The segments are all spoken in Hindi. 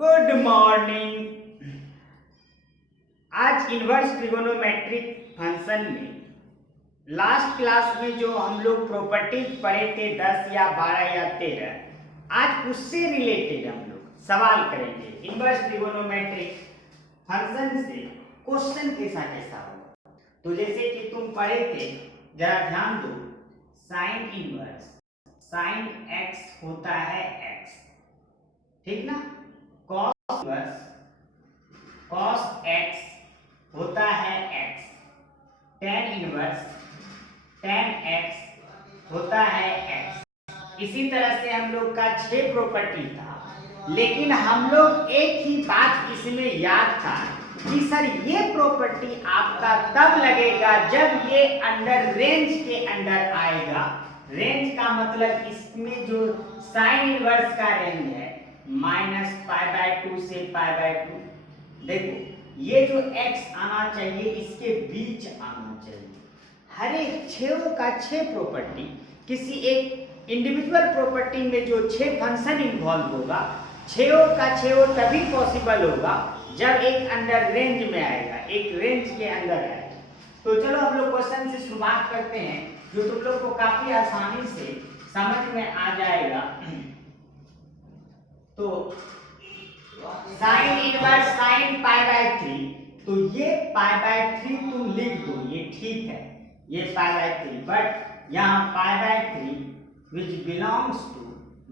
Good morning. आज इनवर्स ट्रिगोनोमेट्रिक फंक्शन में लास्ट क्लास में जो हम लोग प्रॉपर्टीज पढ़े थे 10 या 12 या 13, आज उससे रिलेटेड हम लोग सवाल करेंगे। इनवर्स ट्रिगोनोमेट्रिक फंक्शन से क्वेश्चन कैसा कैसा होगा। तो जैसे कि तुम पढ़े थे, जरा ध्यान दो। साइन इनवर्स साइन एक्स होता है एक्स, ठीक ना। कॉस इनवर्स कॉस एक्स होता है x. Tan inverse tan x होता है एक्स। इसी तरह से हम लोग का 6 प्रॉपर्टी था, लेकिन हम लोग एक ही बात इसमें याद था कि सर ये प्रॉपर्टी आपका तब लगेगा जब ये अंडर रेंज के अंदर आएगा। रेंज का मतलब इसमें जो साइन इनवर्स का रेंज है -π/2 से π/2। देखो ये जो x आना चाहिए इसके बीच आना चाहिए। हर एक 6 का 6 प्रॉपर्टी, किसी एक इंडिविजुअल प्रॉपर्टी में जो 6 फंक्शन इन्वॉल्व होगा, 6 का 6 तभी पॉसिबल होगा जब एक अंडर रेंज में आएगा, एक रेंज के अंदर आएगा। तो चलो हम लोग क्वेश्चन से शुरुआत करते हैं, जो तुम लोग को काफी आसानी से समझ में आ जाएगा। तो साइन इनवर्स साइन π/3, तो ये π/3 तुम लिख दो, ये ठीक है, ये π/3, बट यहाँ π/3 विच बिलोंग्स टू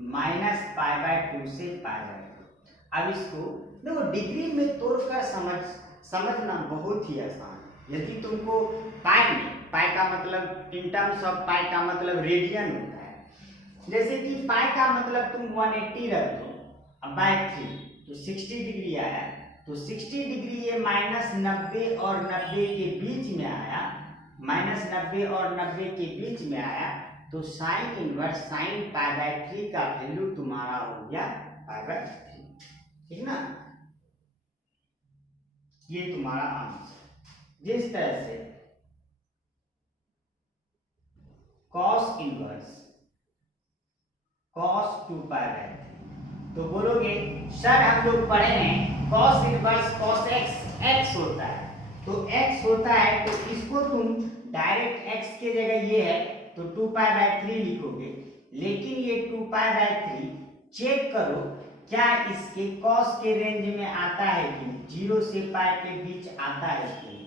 -π/2 से π/2। अब इसको देखो डिग्री में तोड़कर समझना बहुत ही आसान है। यदि तुमको पाई का मतलब इन टर्म्स ऑफ पाई का मतलब रेडियन होता है। जैसे कि पाई का मतलब तुम 180 रख दो, अब बाय 3 तो 60 डिग्री आया। तो 60 डिग्री ये -90 और 90 के बीच में आया, -90 और 90 के बीच में आया। तो साइन इनवर्स साइन π/3 का वैल्यू तुम्हारा हो गया π/3, ठीक ना। ये तुम्हारा आंसर। जिस तरह से cos इनवर्स cos 2π/3, तो बोलोगे सर हम लोग पढ़े हैं cos इनवर्स cos x होता है। तो x होता है तो इसको तुम डायरेक्ट x के जगह ये है तो 2π/3 लिखोगे। लेकिन ये 2π/3 चेक करो क्या इसके cos के रेंज में आता है कि 0 से π के बीच आता है कि नहीं।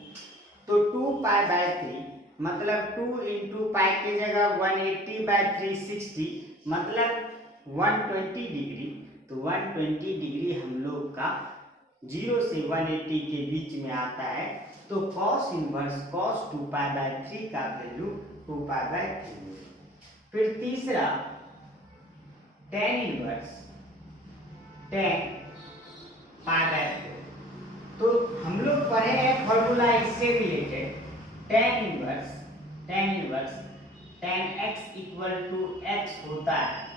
तो 2π/3 मतलब 2 × π के जगह 180/360 मतलब 120 डिग्री। तो 120 डिग्री हम लोग का 0 से 180 के बीच में आता है। तो cos इनवर्स cos 2π/3 का वैल्यू 2π/3। फिर तीसरा tan इनवर्स tan π/4। तो हम लोग पढ़े हैं फॉर्मूला इससे related, tan inverse tan x = x होता है,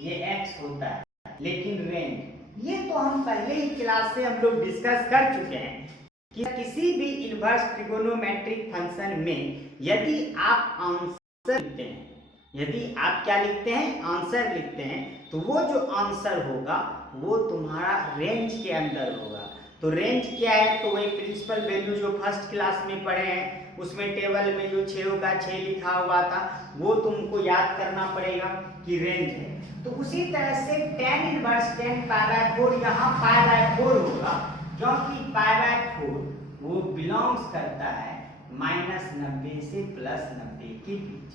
ये x होता है। लेकिन रेंज ये तो हम पहले ही क्लास से हम लोग डिस्कस कर चुके हैं कि किसी भी इनवर्स ट्रिगोनोमेट्रिक फंक्शन में यदि आप आंसर लिखते हैं, यदि आप क्या लिखते हैं, आंसर लिखते हैं, तो वो जो आंसर होगा वो तुम्हारा रेंज के अंदर होगा। तो रेंज क्या है, तो वही प्रिंसिपल वैल्यू जो फर्स्ट क्लास में पढ़े हैं, उसमें टेबल में जो 6 का 6 लिखा हुआ था वो तुमको याद करना पड़ेगा कि रेंज है। तो उसी तरह से tan इनवर्स tan π/4 यहाँ π/4 होगा, क्योंकि π/4 वो बिलोंग्स करता है -90 से +90 के बीच।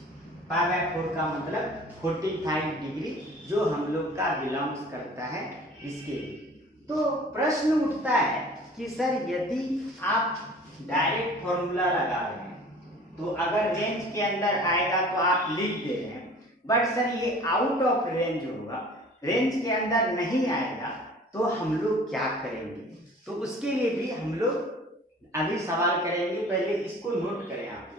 π/4 का मतलब 45 डिग्री जो हम लोग का बिलोंग्स करता है इसके लिए। तो प्रश्न उठता है कि सर यदि आप डायरेक्ट फॉर्मूला लगा रहे हैं तो अगर रेंज के अंदर आएगा तो आप लिख दे रहे हैं, बट सर ये आउट ऑफ रेंज होगा, रेंज के अंदर नहीं आएगा, तो हम लोग क्या करेंगे। तो उसके लिए भी हम लोग अभी सवाल करेंगे। पहले इसको नोट करें आप लोग।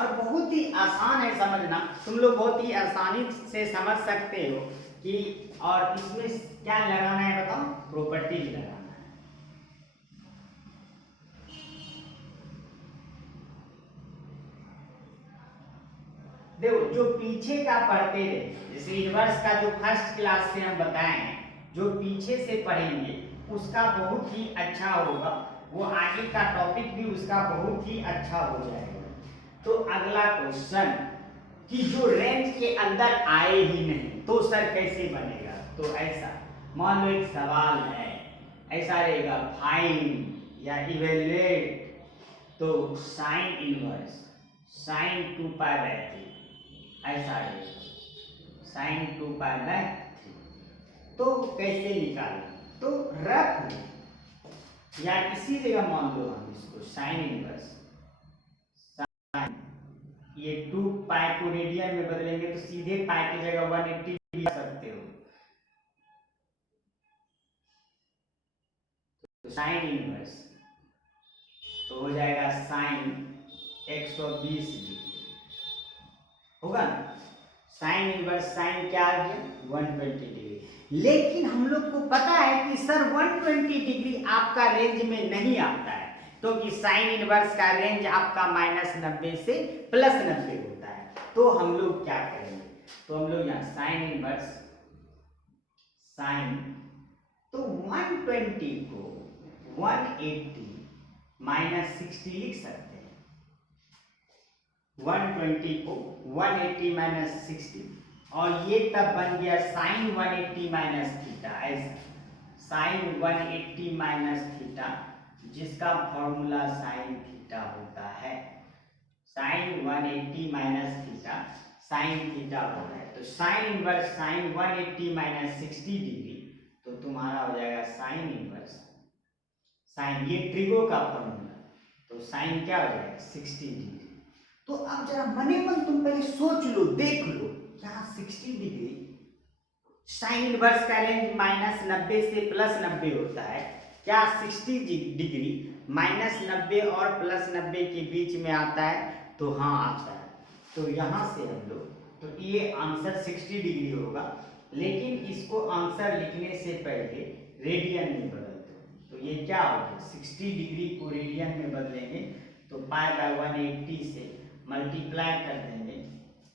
और बहुत ही आसान है समझना, तुम लोग बहुत ही आसानी से समझ सकते हो कि, और इसमें क्या लगाना है बताओ, प्रॉपर्टीज लगाना है। देखो जो पीछे का पढ़ते रहे, जैसे इनवर्स का जो फर्स्ट क्लास से हम बताए हैं, जो पीछे से पढ़ेंगे उसका बहुत ही अच्छा होगा, वो आगे का टॉपिक भी उसका बहुत ही अच्छा हो जाएगा। तो अगला क्वेश्चन कि जो रेंज के अंदर आए ही नहीं तो सर कैसे बनेगा, तो ऐसा मान लो एक सवाल है, ऐसा रहेगा फाइंड या इवेल्युएट, तो साइन इनवर्स साइन 2π/3 ऐसा रहेगा, साइन 2π/3। तो कैसे निकालें, तो रख लो या इसी जगह मान लो हम इसको साइन इनवर्स, ये 2π को रेडियन में बदलेंगे तो सीधे पाई की जगह 180 लिख सकते हो, तो साइन इनवर्स तो हो जाएगा साइन 120 डिग्री होगा ना। साइन इनवर्स साइन क्या आ गया 120 डिग्री। लेकिन हम लोग को पता है कि सर 120 डिग्री आपका रेंज में नहीं आता है, क्योंकि साइन इनवर्स का रेंज आपका -90 से +90 होता है। तो हम लोग क्या करेंगे, तो हम लोग यहाँ साइन इनवर्स साइन, तो 120 को 180 -60 लिख सकते हैं, 120 को 180 -60, और ये तब बन गया साइन 180 थीटा, ऐसा साइन 180 थीटा, जिसका फॉर्मूला साइन थीटा होता है, साइन 180 थीटा साइन थीटा होता है। तो साइन इनवर्स साइन 180 -60 डिग्री, तो तुम्हारा हो जाएगा साइन इनवर्स साइन, ये ट्रिगो का फॉर्मूला, तो साइन क्या हो जाएगा 60 डिग्री। तो अब जरा मने मन तुम पहले सोच लो, देख लो, यहाँ 60 डिग्री, साइन इनवर्स का रेंज -90 से +90 होता है, क्या 60 डिग्री -90 और +90 के बीच में आता है, तो हाँ आता है। तो यहाँ से हम लोग, तो ये आंसर 60 डिग्री होगा, लेकिन इसको आंसर लिखने से पहले रेडियन में बदल दो, तो ये क्या होगा 60 डिग्री को रेडियन में बदलेंगे तो π/180 से मल्टीप्लाई कर देंगे,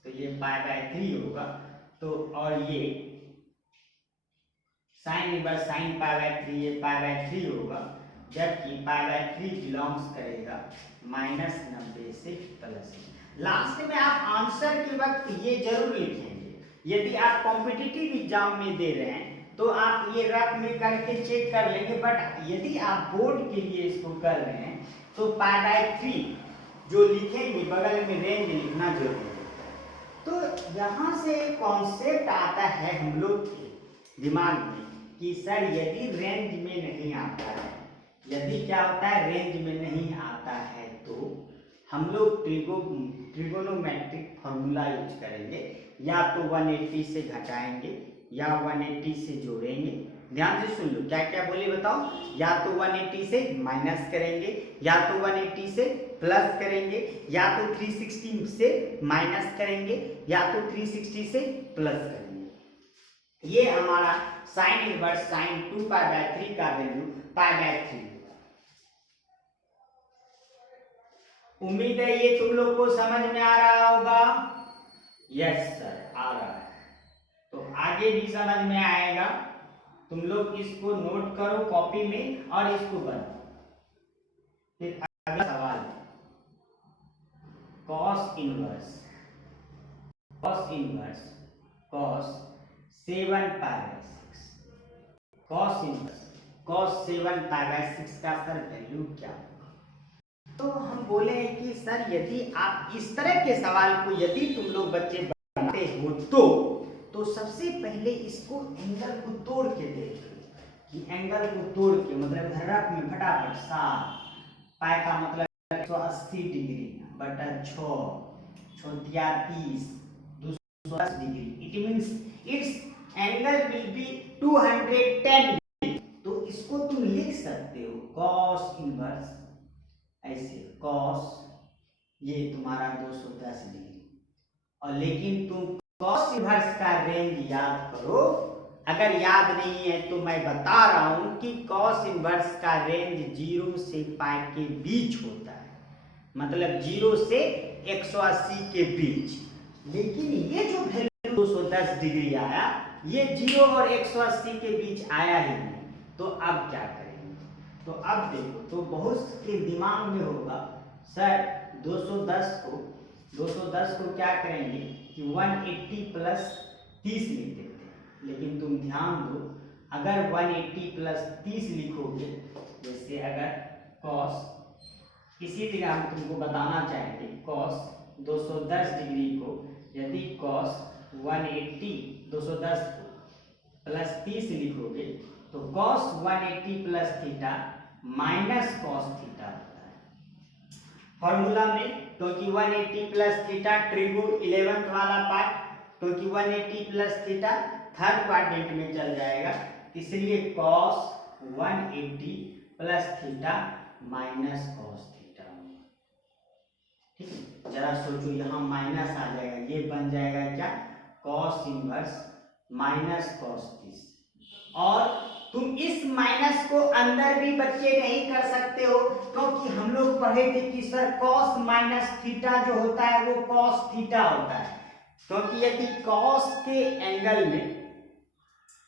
तो ये π/3 होगा। तो और ये साइन इनवर्स साइन π/3, ये π/3 होगा, जबकि π/3 बिलोंग्स करेगा -90 से प्लस। लास्ट में आप आंसर के वक्त ये जरूर लिखेंगे, यदि आप कॉम्पिटिटिव एग्जाम में दे रहे हैं तो आप ये रफ में करके चेक कर लेंगे, बट यदि आप बोर्ड के लिए इसको कर रहे हैं तो π/3 जो लिखेंगे बगल में रेंज लिखना जरूरी है। तो यहाँ से कॉन्सेप्ट आता है हम लोग के दिमाग में कि सर यदि रेंज में नहीं आता है, यदि क्या होता है रेंज में नहीं आता है, तो हम लोग ट्रिगोनोमेट्रिक फॉर्मूला यूज करेंगे, या तो 180 से घटाएंगे या 180 से जोड़ेंगे। ध्यान से सुन लो क्या क्या बोले बताओ, या तो 180 से माइनस करेंगे, या तो 180 से प्लस करेंगे, या तो 360 से माइनस करेंगे, या तो 360 से प्लस करेंगे। ये हमारा साइन इनवर्स साइन 2π/3 का वैल्यू π/3। उम्मीद है ये तुम लोग को समझ में आ रहा होगा। यस सर आ रहा है, तो आगे भी समझ में आएगा। तुम लोग इसको नोट करो कॉपी में और इसको बनाओ। फिर अगला सवाल cos inverse cos 7π/6, cos inverse cos 7π/6 का सर वैल्यू क्या होगा। तो हम बोले हैं कि सर यदि आप इस तरह के सवाल को यदि तुम लोग बच्चे बनाते हो तो सबसे पहले इसको एंगल को तोड़ के देख लो, कि एंगल को तोड़ के मतलब रफ में फटाफट 7 पाई का मतलब 180 डिग्री बटा 6 30 210 degree, it means it's angle will be 210 degree. तो इसको तुम लिख सकते हो कॉस इनवर्स ऐसे, कॉस ये तुम्हारा 210 डिग्री। और लेकिन तुम कॉस इनवर्स का रेंज याद करो। अगर याद नहीं है तो मैं बता रहा हूं कि कॉस इनवर्स का रेंज 0 से पाई के बीच होता है, मतलब 0 से 180 के बीच। लेकिन ये जो वैल्यू 210 डिग्री आया, ये 0 और 180 के बीच आया ही नहीं। तो अब क्या करेंगे? तो अब देखो, तो बहुत के दिमाग में होगा सर 210 को क्या करेंगे कि 180 प्लस 30 लिख देते हैं। लेकिन तुम ध्यान दो, अगर 180 प्लस 30 लिखोगे, जैसे अगर कॉस, इसी तरह हम तुमको बताना चाहेंगे कॉस 210 डिग्री को, यदि कॉस 180 210 को प्लस 30 लिखोगे तो cos 180 plus theta minus cos theta होता है फॉर्मूला में। क्योंकि 180 प्लस थीटा ट्रिगो 11th वाला पार्ट, क्योंकि 180 प्लस थीटा थर्ड क्वाड्रेंट में चल जाएगा, इसलिए cos 180 plus theta minus cos theta. ठीक है, जरा सोचो, यहाँ माइनस आ जाएगा, ये बन जाएगा क्या? Cos inverse minus cos 30। और तुम इस माइनस को अंदर भी बच्चे नहीं कर सकते हो, क्योंकि हम लोग पढ़े थे कि सर कॉस माइनस थीटा जो होता है वो कॉस थीटा होता है। क्योंकि यदि कॉस के एंगल में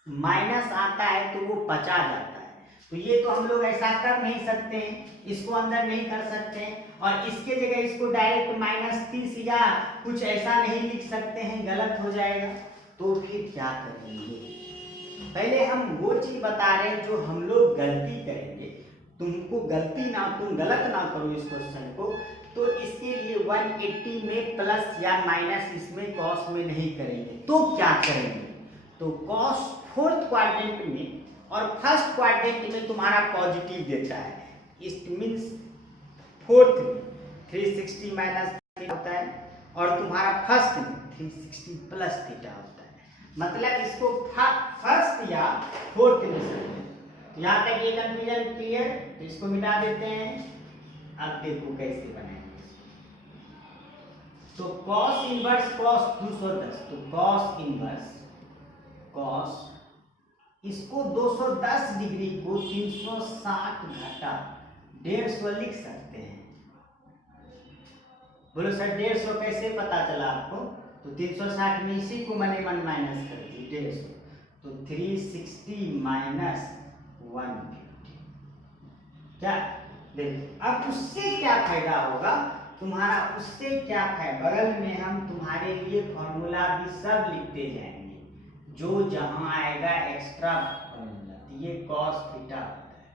माइनस आता है तो वो बचा जाता है। तो ये तो हम लोग ऐसा कर नहीं सकते हैं, इसको अंदर नहीं कर सकते हैं, और इसके जगह इसको डायरेक्ट -30 या कुछ ऐसा नहीं लिख सकते हैं, गलत हो जाएगा। तो फिर क्या करेंगे? पहले हम वो चीज बता रहे हैं जो हम लोग गलती करेंगे। तुम गलत ना करो इस क्वेश्चन को। तो इसके लिए 180 में प्लस या माइनस इसमें कॉस में नहीं करेंगे। तो क्या करेंगे? तो कॉस फोर्थ क्वाड्रेंट में और फर्स्ट क्वाड्रेंट में तुम्हारा पॉजिटिव देता है, इट मीन्स फोर्थ में 360 माइनस थीटा होता है, और तुम्हारा फर्स्ट में 360 प्लस थीटा होता है। मतलब इसको फर्स्ट या फोर्थ में समझें। तो यहाँ तक ये कंफ्यूजन क्लियर? तो इसको मिटा देते हैं। अब देखो कैसे बनाएंगे। तो कॉस इनवर्स कॉस 210, तो कॉस इनवर्स कॉस, इसको 210 डिग्री को 360 घटा 150 लिख सकते हैं। बोलो सर 150 कैसे पता चला आपको? तो 360 में इसी को मने मन माइनस कर दी 150, तो 360 माइनस 150। क्या देखो, अब उससे क्या फायदा होगा तुम्हारा? उससे क्या फायदा, बगल में हम तुम्हारे लिए फॉर्मूला भी सब लिखते जाएंगे, जो जहां आएगा एक्स्ट्रा फॉर्मूला। तो ये कॉस थीटा होता है,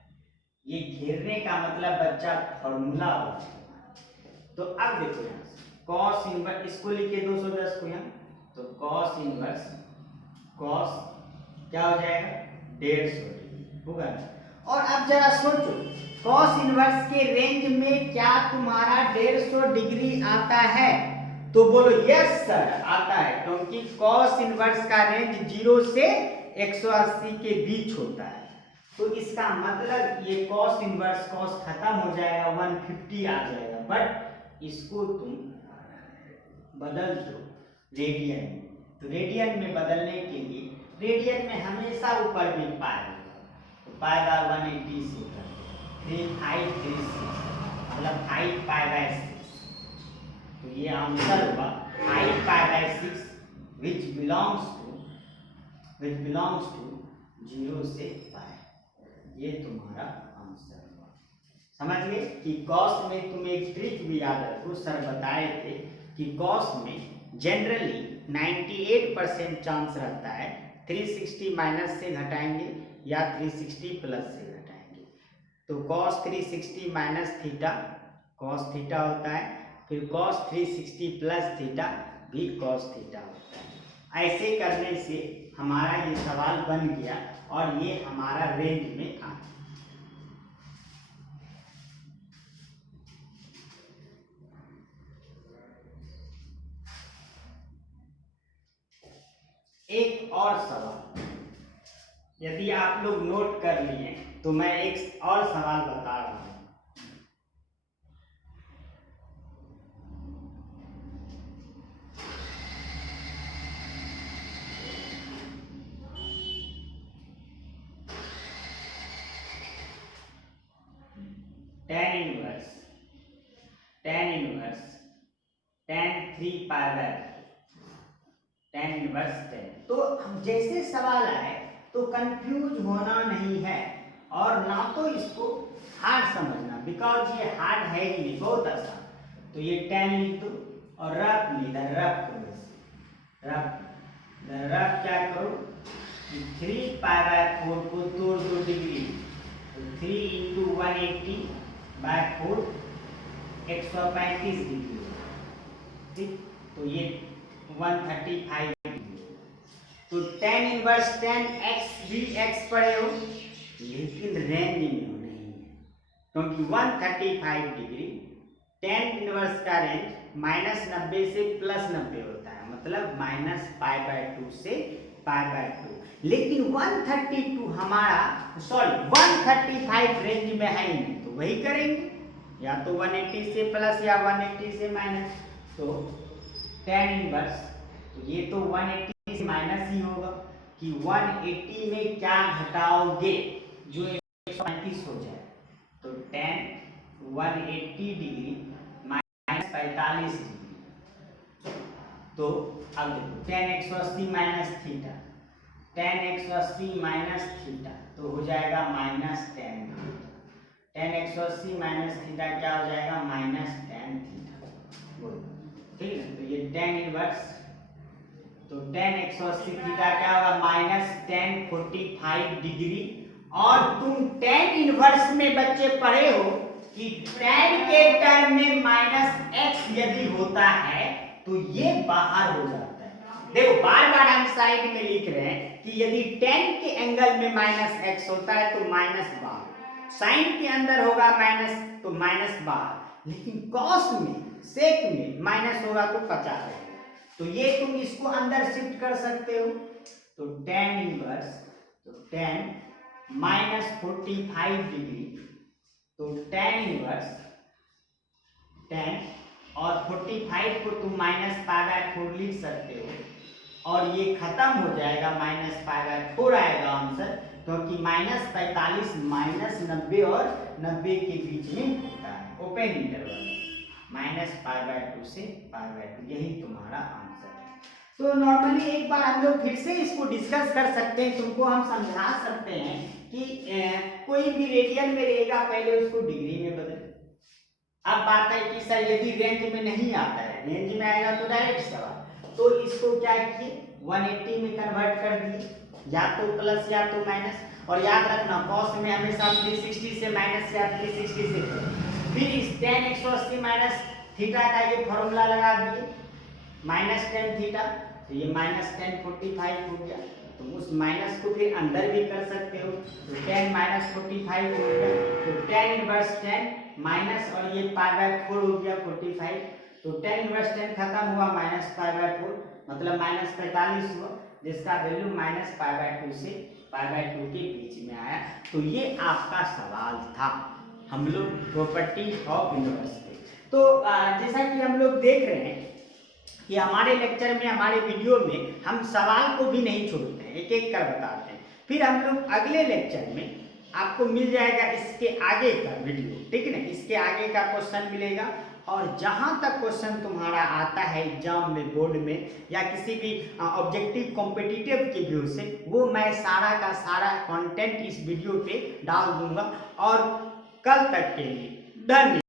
ये घेरने का मतलब बच्चा फॉर्मूला होता है। तो अब देखो यहाँ कॉस इनवर्स, इसको लिखिए 210 को यहाँ, तो कॉस इनवर्स कॉस क्या हो जाएगा? 150 होगा। और अब जरा सोचो, कॉस इनवर्स के रेंज में क्या तुम्हारा 150 डिग्री आता है? तो बोलो यस सर आता है, क्योंकि कॉस इनवर्स का रेंज 0 से 180 के बीच होता है। तो इसका मतलब ये कॉस इनवर्स कॉस खत्म हो जाएगा, 150 आ जाएगा। बट इसको तुम बदल दो रेडियन में। तो रेडियन में बदलने के लिए, रेडियन में हमेशा ऊपर में पाई होगा, तो पाई बाय 180 से 3536, मतलब 5π/6। तो ये आंसर हुआ 5π/6 विच बिलोंग्स टू 0 से पाई। ये तुम्हारा आंसर हुआ। समझ गए कि कॉस में तुम एक ट्रिक भी याद रखो, सर बताए थे कि कॉस में जनरली 98% चांस रहता है 360 माइनस से घटाएंगे या 360 प्लस से घटाएंगे। तो cos 360 minus theta cos theta होता है, फिर कॉस 360 प्लस थीटा भी कॉस थीटा होता है। ऐसे करने से हमारा ये सवाल बन गया और ये हमारा रेंज में आ गया। एक और सवाल, यदि आप लोग नोट कर लिए तो मैं एक और सवाल बता रहा हूं। tan inverse 10। तो जैसे सवाल आए तो कंफ्यूज होना नहीं है और ना तो इसको हार्ड समझना, बिकॉज ये हार्ड है ही नहीं, बहुत आसान। तो ये tan लिख दो और रफ इधर रफ करो, रफ क्या करो कि 3π/4 को तोड़ दो डिग्री, तो 3 × 180/4 135 डिग्री, ठीक। तो ये 135 डिग्री। तो tan इनवर्स 10 x भी x पढ़े हो, लेकिन रेंज में हो नहीं है, क्योंकि 135 डिग्री tan इनवर्स का रेंज -90 से +90 होता है, मतलब -π/2 से π/2। लेकिन 132 हमारा 135 रेंज में है ही नहीं, तो वही करेंगे, या तो 180 से प्लस या 180 से माइनस। तो tan इनवर्स, तो ये तो 180 से माइनस ही होगा कि 180 में क्या घटाओगे जो 135 हो जाए, तो tan 180 डिग्री -45 डिग्री। तो अब देखो tan 180 minus theta, tan 180 minus theta तो हो जाएगा -tan theta. tan 180 minus theta क्या हो जाएगा, -tan थीटा, ठीक है। तो ये tan इनवर्स, तो tan 180 थीटा क्या होगा, -tan 45 डिग्री। और तुम tan इनवर्स में बच्चे पढ़े हो कि tan के टर्म में -x यदि होता है तो ये बाहर हो जाता है। देखो बार बार हम साइड में लिख रहे हैं कि यदि tan के एंगल में -x होता है तो माइनस बाहर, साइन के अंदर होगा माइनस तो माइनस बाहर, लेकिन कॉस में सेक में माइनस होगा तो 50 रहेगा। तो ये तुम इसको अंदर शिफ्ट कर सकते हो। तो tan इनवर्स, तो tan -45 डिग्री, तो tan इनवर्स tan और 45 को तुम -π/4 लिख सकते हो और ये खत्म हो जाएगा, -π/4 आएगा आंसर, क्योंकि -45 -90 और 90 के बीच में होता है, ओपन इंटरवल -π/2 से π/2, यही तुम्हारा आंसर है। तो नॉर्मली एक बार हम लोग फिर से इसको डिस्कस कर सकते हैं, तुमको हम समझा सकते हैं कि कोई भी रेडियन में रहेगा पहले उसको डिग्री में बदल। अब बात है कि सर यदि रेंज में नहीं आता है, रेंज में आएगा तो डायरेक्ट सवाल, तो इसको क्या किए 180 में कन्वर्ट कर दिए, या तो प्लस या तो माइनस। और याद रखना कॉस में हमेशा 360 से माइनस या 360 से प्लस। फिर इस tan 180 माइनस थीटा का ये फॉर्मूला लगा दिए, -tan थीटा, तो ये -tan 45 हो गया। तो उस माइनस को फिर अंदर भी कर सकते हो, तो tan -45 हो गया, तो tan इनवर्स tan माइनस और ये π/4 हो गया 45, तो tan इनवर्स tan खत्म हुआ -π/4, मतलब -45 हुआ, जिसका वैल्यू -π/2 से π/2 के बीच में आया। तो ये आपका सवाल था, हम लोग प्रॉपर्टीज ऑफ इनवर्स पे। तो जैसा कि हम लोग देख रहे हैं कि हमारे लेक्चर में, हमारे वीडियो में हम सवाल को भी नहीं छोड़ते हैं, एक एक कर बताते हैं। फिर हम लोग अगले लेक्चर में आपको मिल जाएगा इसके आगे का वीडियो, ठीक है ना, इसके आगे का क्वेश्चन मिलेगा। और जहाँ तक क्वेश्चन तुम्हारा आता है एग्जाम में, बोर्ड में या किसी भी ऑब्जेक्टिव कॉम्पिटिटिव के व्यू से, वो मैं सारा का सारा कंटेंट इस वीडियो पे डाल दूंगा। और कल तक के लिए धन्यवाद।